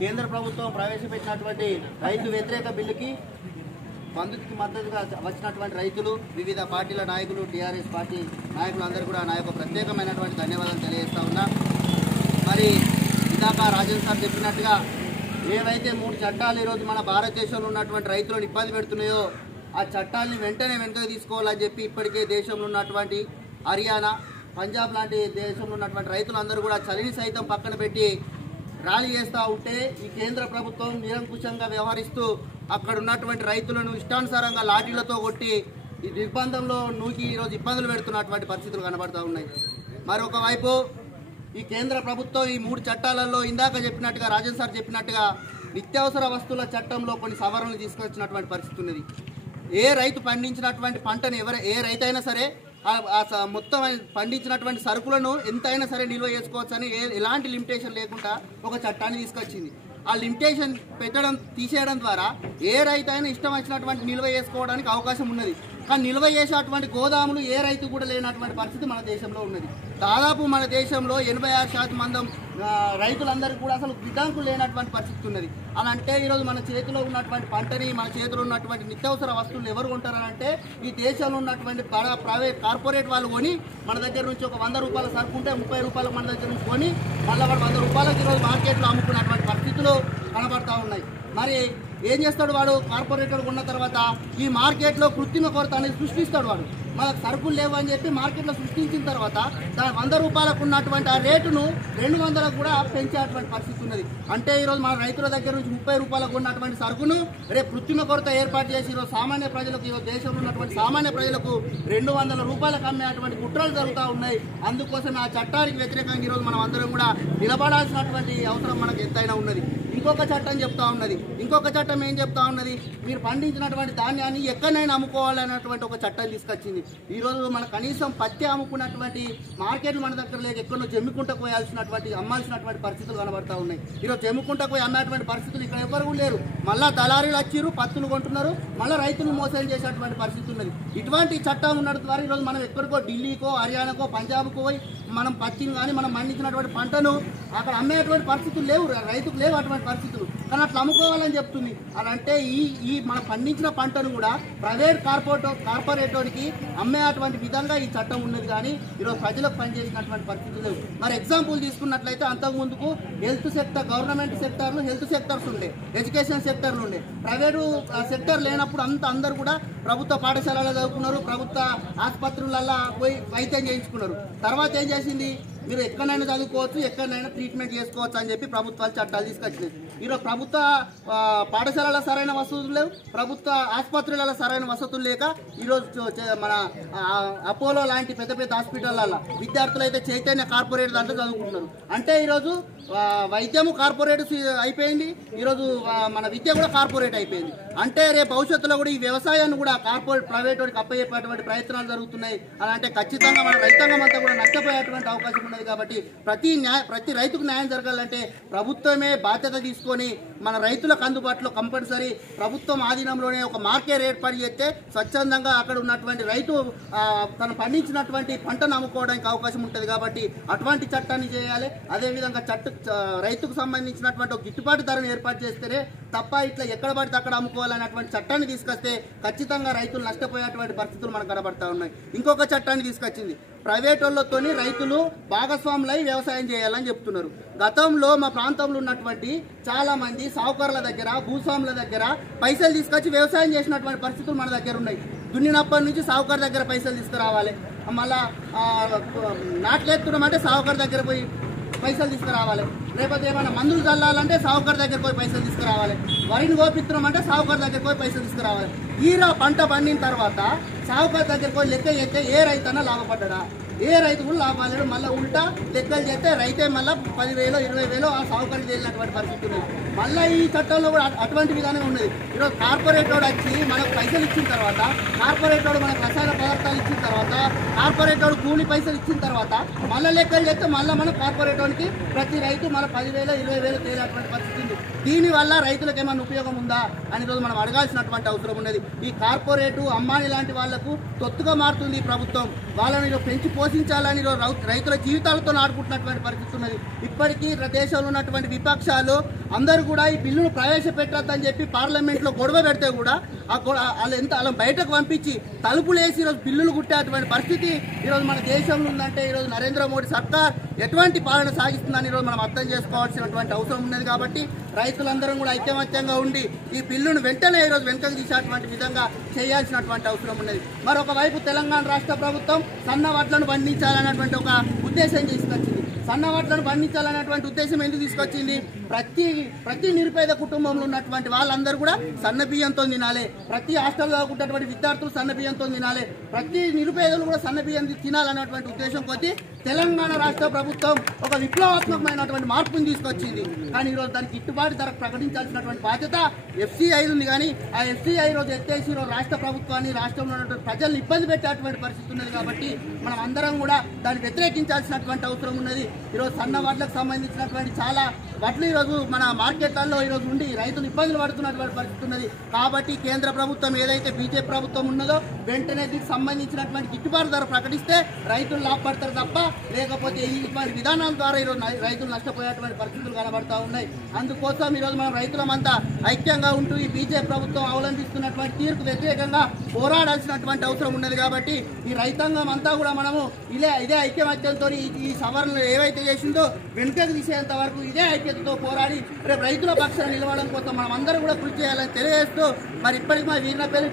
కేంద్ర ప్రభుత్వం ప్రవేశపెట్టినటువంటి రైతు వ్యతిరేక బిల్లుకి బంధుకి మద్దతుగా వచ్చినటువంటి రైతులు, వివిధ పార్టీల నాయకులు, టీఆర్ఎస్ పార్టీ నాయకులందరూ కూడా నా యొక్క ప్రత్యేకమైనటువంటి ధన్యవాదాలు తెలియజేస్తా ఉన్నా. మరి ఇందాక రాజేంద్ర సార్ చెప్పినట్టుగా ఏవైతే 3 చట్టాలు ఈరోజు మన భారతదేశంలో ఉన్నటువంటి రైతులను ఇబ్బంది పెడుతున్నాయో ఆ చట్టాలని వెంటనే వెనుకకు తీసుకోవాలని చెప్పి ఇప్పటికే దేశంలో ఉన్నటువంటి హర్యానా, పంజాబ్ లాంటి దేశంలో ఉన్నటువంటి రైతులందరూ కూడా చలిని సైతం పక్కన పెట్టి ర్యాలీ చేస్తూ ఉంటే ఈ కేంద్ర ప్రభుత్వం నిరంకుశంగా వ్యవహరిస్తూ అక్కడ ఉన్నటువంటి రైతులను ఇష్టానుసారంగా లాఠీలతో కొట్టి ఈ నిర్బంధంలో నూకి ఈరోజు ఇబ్బందులు పెడుతున్నటువంటి పరిస్థితులు కనబడుతూ ఉన్నాయి. మరొక వైపు ఈ కేంద్ర ప్రభుత్వం ఈ 3 చట్టాలలో ఇందాక చెప్పినట్టుగా రాజన్ సార్ చెప్పినట్టుగా నిత్యావసర వస్తువుల చట్టంలో కొన్ని సవరణలు తీసుకొచ్చినటువంటి పరిస్థితి ఉన్నది. ఏ రైతు పండించినటువంటి పంటను ఏ రైతు అయినా సరే మొత్తం పండించినటువంటి సరుకులను ఎంతైనా సరే నిల్వ చేసుకోవచ్చని ఎలాంటి లిమిటేషన్ లేకుండా ఒక చట్టాన్ని తీసుకొచ్చింది. ఆ లిమిటేషన్ తీసేయడం ద్వారా ఏ రైతు అయినా ఇష్టం వచ్చినటువంటి నిల్వ చేసుకోవడానికి అవకాశం ఉన్నది. కానీ నిల్వ చేసేటువంటి గోదాములు ఏ రైతు కూడా లేనటువంటి పరిస్థితి మన దేశంలో ఉన్నది. దాదాపు మన దేశంలో 86% రైతులందరికీ కూడా అసలు గిడ్డంకులు లేనటువంటి పరిస్థితి ఉన్నది. అలా అంటే ఈరోజు మన చేతిలో ఉన్నటువంటి పంటని, మన చేతిలో ఉన్నటువంటి నిత్యావసర వస్తువులు ఎవరు కొంటారంటే ఈ దేశంలో ఉన్నటువంటి ప్రైవేట్ కార్పొరేట్ వాళ్ళు కొని మన దగ్గర నుంచి ఒక 100 రూపాయల సరుకు ఉంటే 30 రూపాయలు మన దగ్గర నుంచి కొని మళ్ళీ వాడు 100 రూపాయలకి ఈరోజు మార్కెట్లో అమ్ముకున్నటువంటి పరిస్థితులు కనబడతా ఉన్నాయి. మరి ఏం చేస్తాడు వాడు? కార్పొరేటర్ ఉన్న తర్వాత ఈ మార్కెట్లో కృత్రిమ కొరత అనేది సృష్టిస్తాడు. వాడు మనకు సరుకులు లేవు అని చెప్పి మార్కెట్లో సృష్టించిన తర్వాత దాని 100 రూపాయలకు ఉన్నటువంటి ఆ రేటును 200లకు కూడా పెంచేటువంటి పరిస్థితి ఉన్నది. అంటే ఈరోజు మన రైతుల దగ్గర నుంచి 30 రూపాయలకు ఉన్నటువంటి సరుకును రేపు కృత్రిమ కొరత ఏర్పాటు చేసి ఈరోజు సామాన్య ప్రజలకు, ఈరోజు దేశంలో ఉన్నటువంటి సామాన్య ప్రజలకు 200 రూపాయలకు అమ్మేటువంటి కుట్రలు జరుగుతూ ఉన్నాయి. అందుకోసం ఆ చట్టానికి వ్యతిరేకంగా ఈరోజు మనం అందరం కూడా నిలబడాల్సినటువంటి అవసరం మనకు ఎంతైనా ఉన్నది. ఇంకొక చట్టం చెప్తా ఉన్నది. ఇంకొక చట్టం ఏం చెప్తా ఉన్నది? మీరు పండించినటువంటి ధాన్యాన్ని ఎక్కడైనా అమ్ముకోవాలనేటువంటి ఒక చట్టం తీసుకొచ్చింది. ఈరోజు మన కనీసం పత్తి అమ్ముకున్నటువంటి మార్కెట్లు మన దగ్గర లేక ఎక్కడో జమ్మికుంటకు పోయాల్సినటువంటి అమ్మాల్సినటువంటి పరిస్థితులు కనబడతా ఉన్నాయి. ఈరోజు జమ్మికుంటకు పోయి అమ్మేటువంటి పరిస్థితులు ఇక్కడ ఎవరు లేరు. మళ్ళా దళారీలు వచ్చిర్రు, పత్తులు కొంటున్నారు, మళ్ళీ రైతులు మోసం చేసేటువంటి పరిస్థితి ఉన్నది. ఇటువంటి చట్టం ఉండడం ద్వారా ఈరోజు మనం ఎక్కడికో ఢిల్లీకో, హర్యానాకో, పంజాబ్కో పోయి మనం పత్తిని కానీ మనం పండించినటువంటి పంటను అక్కడ అమ్మేటువంటి పరిస్థితులు లేవు, రైతుకు లేవు అటువంటి పరిస్థితులు. కానీ అట్లా అమ్ముకోవాలని చెప్తుంది. అలా అంటే ఈ మనం పండించిన పంటను కూడా ప్రైవేట్ కార్పొరేటర్కి అమ్మేటువంటి విధంగా ఈ చట్టం ఉన్నది. కానీ ఈరోజు ప్రజలకు పనిచేసినటువంటి పరిస్థితులు లేవు. మరి ఎగ్జాంపుల్ తీసుకున్నట్లయితే అంతకుముందుకు హెల్త్ సెక్టర్, గవర్నమెంట్ సెక్టర్లు, హెల్త్ సెక్టర్స్ ఉండే, ఎడ్యుకేషన్ సెక్టర్లు ఉండే, ప్రైవేటు సెక్టర్ లేనప్పుడు అందరూ కూడా ప్రభుత్వ పాఠశాలలో చదువుకున్నారు, ప్రభుత్వ ఆసుపత్రులల్లో పోయి వైద్యం చేయించుకున్నారు. తర్వాత ఏం చేసింది? మీరు ఎక్కడైనా చదువుకోవచ్చు, ఎక్కడైనా ట్రీట్మెంట్ చేసుకోవచ్చు అని చెప్పి ప్రభుత్వాలు చట్టాలు తీసుకొచ్చినాయి. ఈరోజు ప్రభుత్వ పాఠశాలలో సరైన వసతులు లేవు, ప్రభుత్వ ఆసుపత్రులలో సరైన వసతులు లేక ఈరోజు మన అపోలో లాంటి పెద్ద పెద్ద హాస్పిటళ్ళల్లో విద్యార్థులు అయితే చైతన్య కార్పొరేట్ దాంట్లో చదువుకుంటున్నారు. అంటే ఈరోజు వైద్యము కార్పొరేట్ అయిపోయింది, ఈరోజు మన విద్య కూడా కార్పొరేట్ అయిపోయింది. అంటే రేపు భవిష్యత్తులో కూడా ఈ వ్యవసాయాన్ని కూడా ప్రైవేట్ వాడికి అప్పయ్యేటువంటి ప్రయత్నాలు జరుగుతున్నాయి. అలాంటి ఖచ్చితంగా మన రైతాంగం అంతా కూడా నష్టపోయేటువంటి అవకాశం ఉన్నది. కాబట్టి ప్రతి రైతుకు న్యాయం జరగాలంటే ప్రభుత్వమే బాధ్యత తీసుకొని మన రైతులకు అందుబాటులో కంపల్సరీ ప్రభుత్వం ఆధీనంలోనే ఒక మార్కెట్ ఏర్పాటు చేస్తే స్వచ్ఛందంగా అక్కడ ఉన్నటువంటి రైతు తను పండించినటువంటి పంటను అమ్ముకోవడానికి అవకాశం ఉంటుంది. కాబట్టి అటువంటి చట్టాన్ని చేయాలి. అదేవిధంగా రైతుకు సంబంధించినటువంటి ఒక గిట్టుబాటు ధరను ఏర్పాటు చేస్తేనే తప్ప ఇట్లా ఎక్కడ పడితే అక్కడ అమ్ముకోవాలనేటువంటి చట్టాన్ని తీసుకొస్తే ఖచ్చితంగా రైతులు నష్టపోయేటువంటి పరిస్థితులు మనకు కనబడతా ఉన్నాయి. ఇంకొక చట్టాన్ని తీసుకొచ్చింది. ప్రైవేట్ వాళ్ళతోని రైతులు భాగస్వాములై వ్యవసాయం చేయాలని చెప్తున్నారు. గతంలో మా ప్రాంతంలో ఉన్నటువంటి చాలా మంది సావుకారుల దగ్గర, భూస్వాముల దగ్గర పైసలు తీసుకొచ్చి వ్యవసాయం చేసినటువంటి పరిస్థితులు మన దగ్గర ఉన్నాయి. దున్నినప్పటి నుంచి సావుకారు దగ్గర పైసలు తీసుకురావాలి, మళ్ళా నాట్లేస్తున్నామంటే సావుకారు దగ్గర పోయి పైసలు తీసుకురావాలి, లేకపోతే ఏమైనా మందులు చల్లాలంటే సావుకారు దగ్గర పోయి పైసలు తీసుకురావాలి, వరిని గోపిత్రం అంటే సావుకారు దగ్గర పోయి పైసలు తీసుకురావాలి. ఈరా పంట పండిన తర్వాత సావుకారు దగ్గర పోయి లెక్క చేస్తే ఏ రైతన్నా లాభపడ్డా? ఏ రైతు కూడా లాభాలేడు. మళ్ళీ ఉల్టా లెక్కలు చేస్తే రైతే మళ్ళీ 10,000 20,000 ఆ సాగుకారికి వెళ్ళినటువంటి పరిస్థితి ఉంది. మళ్ళీ ఈ చట్టంలో కూడా అటువంటి విధానం ఉన్నది. ఈరోజు కార్పొరేట్ వాడు వచ్చి మనకు పైసలు ఇచ్చిన తర్వాత, కార్పొరేట్ వాడు మనకు రసాయన పదార్థాలు ఇచ్చిన తర్వాత, కార్పొరేట్ వాడు కూలి పైసలు ఇచ్చిన తర్వాత మళ్ళీ లెక్కలు చేస్తే మళ్ళీ మన కార్పొరేట్ వాడికి ప్రతి రైతు మళ్ళీ 10,000 20,000 తేలేటువంటి పరిస్థితి ఉంది. దీనివల్ల రైతులకు ఏమైనా ఉపయోగం ఉందా అని రోజు మనం అడగాల్సినటువంటి అవసరం ఉన్నది. ఈ కార్పొరేటు, అంబానీ లాంటి వాళ్లకు తొత్తుగా మారుతుంది ఈ ప్రభుత్వం. వాళ్ళని పెంచి పోషించాలని రైతుల జీవితాలతో ఆడుకుంటున్నటువంటి పరిస్థితి ఉన్నది. ఇప్పటికీ దేశంలో ఉన్నటువంటి విపక్షాలు అందరూ కూడా ఈ బిల్లును ప్రవేశపెట్టద్దని చెప్పి పార్లమెంట్లో గొడవ పెడితే కూడా వాళ్ళ బయటకు పంపించి తలుపులు వేసి ఈరోజు బిల్లులు కుట్టేటువంటి పరిస్థితి ఈరోజు మన దేశంలో ఉందంటే ఈరోజు నరేంద్ర మోడీ సర్కార్ ఎటువంటి పాలన సాగిస్తుందని ఈరోజు మనం అర్థం చేసుకోవాల్సినటువంటి అవసరం ఉన్నది. కాబట్టి రైతులందరం కూడా ఐకమత్యంగా ఉండి ఈ బిల్లును వెంటనే ఈరోజు వెనుకకు తీసేటువంటి విధంగా చేయాల్సినటువంటి అవసరం ఉన్నది. మరొక వైపు తెలంగాణ రాష్ట్ర ప్రభుత్వం సన్న వడ్లను పండించాలన్నటువంటి ఒక ఉద్దేశం తీసుకొచ్చింది. సన్న వడ్లను పండించాలన్నటువంటి ఉద్దేశం ఎందుకు తీసుకొచ్చింది? ప్రతి నిరుపేద కుటుంబంలో ఉన్నటువంటి వాళ్ళందరూ కూడా సన్న బియ్యంతో తినాలి, ప్రతి హాస్టల్లో చదువుకున్నటువంటి విద్యార్థులు సన్న బియ్యంతో తినాలి, ప్రతి నిరుపేదలు కూడా సన్న బియ్యం తినాలన్నటువంటి ఉద్దేశం కొద్దీ తెలంగాణ రాష్ట్ర ప్రభుత్వం ఒక విప్లవాత్మకమైనటువంటి మార్పును తీసుకొచ్చింది. కానీ ఈరోజు దానికి గిట్టుబాటు ధర ప్రకటించాల్సినటువంటి బాధ్యత ఎఫ్సీఐ ఉంది. కానీ ఆ ఎఫ్సీఐ ఈరోజు ఎత్తేసి ఈరోజు రాష్ట్ర ప్రభుత్వాన్ని రాష్ట్రంలో ఉన్నటువంటి ప్రజలను ఇబ్బంది పెట్టేటువంటి పరిస్థితి ఉన్నది. కాబట్టి మనం అందరం కూడా దాన్ని వ్యతిరేకించాల్సినటువంటి అవసరం ఉన్నది. ఈరోజు సన్న వడ్లకు సంబంధించినటువంటి చాలా వడ్లు ఈరోజు మన మార్కెట్లలో ఈరోజు ఉండి రైతులు ఇబ్బందులు పడుతున్నటువంటి పరిస్థితి ఉన్నది. కాబట్టి కేంద్ర ప్రభుత్వం ఏదైతే బీజేపీ ప్రభుత్వం ఉన్నదో వెంటనే దీనికి సంబంధించినటువంటి గిట్టుబాటు ధర ప్రకటిస్తే రైతులు లాభపడతారు తప్ప లేకపోతే ఇటువంటి విధానాల ద్వారా ఈరోజు రైతులు నష్టపోయేటువంటి పరిస్థితులు కనబడతా ఉన్నాయి. అందుకోసం ఈరోజు మనం రైతులమంతా ఐక్యంగా ఉంటూ ఈ బీజేపీ ప్రభుత్వం అవలంబిస్తున్నటువంటి తీరుకు వ్యతిరేకంగా పోరాడాల్సినటువంటి అవసరం ఉన్నది. కాబట్టి ఈ రైతాంగం అంతా కూడా మనము ఇదే ఐక్యమత్యంతో ఈ సవరణలు ఏవైతే చేసిందో వెనుకకు తీసేంత వరకు ఇదే ఐక్యతతో పోరాడి రేపు రైతుల పక్షాన నిలవడం కోసం మనం అందరూ కూడా కృషి చేయాలని తెలియజేస్తూ మరి ఇప్పటికి మా వీర్నపల్లి